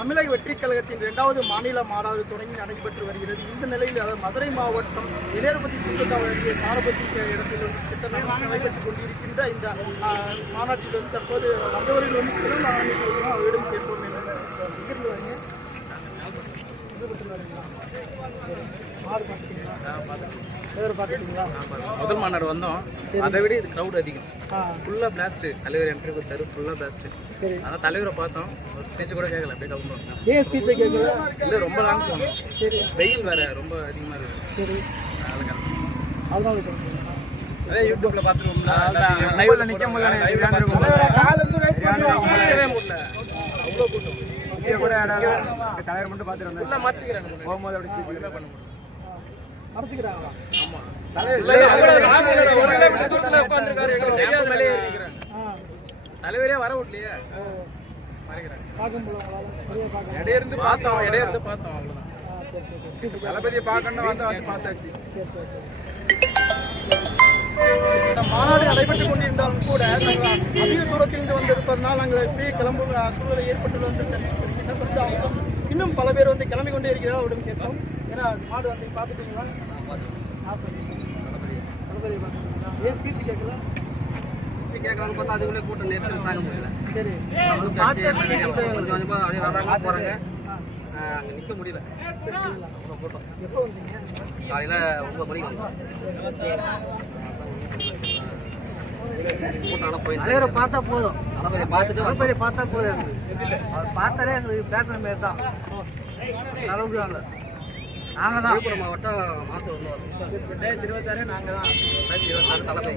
தமிழக வெற்றிக் கழகத்தின் 2வது மாநில மாநாடு தொடங்கி நடைபெற்று வருகிறது. இந்த நிலையில் மதுரை மாவட்டம் இளையர்பதி சுற்றுலாவல் அருகே சாரபதி இடத்தில் திட்டம் நடைபெற்றுக் கொண்டிருக்கின்ற இந்த மாநாட்டில் தற்போது வந்தவர்கள் திறன் ஆரம்பித்து அவரிடம் கேட்போம். எங்கிருந்து வரீங்க? முதல் மாநாடு வந்தோம். அதை விட இது க்ரௌட் அதிகம். ஃபுல்லாக பிளாஸ்ட். தலைவர் என்ட்ரி கொடுத்தாரு, ஃபுல்லாக பிளாஸ்ட். அதான் தலைவரை பார்த்தோம், ஒரு ஸ்பீச் கூட கேட்கல, அப்படியே கவுண்டோம். ஏன் ஸ்பீச்சை கேட்கல? இல்லை, ரொம்ப லாங் போகணும். வெயில் வேற ரொம்ப அதிகமாக இருக்குது. சரி, அதுதான் அதே யூடியூப்ல பார்த்துருவோம். லைவ்ல நிற்க முடியல, அவ்வளோ கூட்டம். தலைவர் மட்டும் பார்த்துட்டு ஃபுல்லாக மறைச்சிக்கிறாங்க. போகும்போது அப்படி பண்ண முடியும். மறைச்சிக்கிறாங்களா? ஆமாம், தலைவரே வர விடலையே, இடையிருந்து பார்த்தோம் அவ்வளோதான். தளபதியை பார்க்கணும் வந்து பார்த்தாச்சு. இந்த மாநாடு நடைபெற்றுக் கொண்டிருந்தாலும் கூட நாங்கள் அதிக தூரத்திலிருந்து வந்திருப்பதனால் நாங்கள் இப்பயே கிளம்பும் சூழ்நிலை ஏற்பட்டுள்ளது. இன்னும் பல பேர் வந்து கிளம்பி கொண்டே இருக்கிறார். அவரிடம் கேட்போம். ஏன்னா மாடு வந்து பார்த்துட்டீங்களா? தளபதியை பார்த்துட்டீங்களா? ஏன் ஸ்பீச் கேட்கல? கேட்கலான்னு பார்த்தா அதுக்குள்ளே கூட்டம் நெரிசல் தாங்க முடியல. சரி, கொஞ்சம் கொஞ்சமாக அப்படியே வராங்க போகிறாங்க, அங்கே நிற்க முடியல. கூட்டம் எப்போ வந்தீங்க? காலையில் 9 மணிக்கு வந்தோம். கூட்டம் போய் தலைவரை பார்த்தா போதும், தளபதியை பார்த்துட்டு தளபதியை பார்த்தா போதும். அவர் பார்த்தாலே எங்களுக்கு பேசுகிற மாரி தான் அளவுக்கு வாங்க. நாங்கள் தான் விழுப்புரம் மாவட்டம் மாத்தூர் 2026 நாங்கள் தான் 2026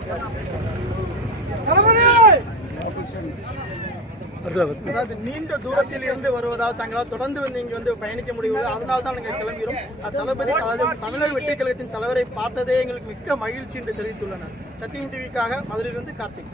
தளபதி. அதாவது நீண்ட தூரத்தில் இருந்து வருவதால் தங்களால் தொடர்ந்து வந்து இங்கே வந்து பயணிக்க முடியவில்லை. அதனால தான் நாங்கள் கிளம்புகிறோம். தளபதி, அதாவது தமிழக வெற்றிக் கழகத்தின் தலைவரை பார்த்ததே எங்களுக்கு மிக்க மகிழ்ச்சி என்று தெரிவித்துள்ளனர். சத்தியம் டிவிக்காக மதுரையிலிருந்து கார்த்திக்.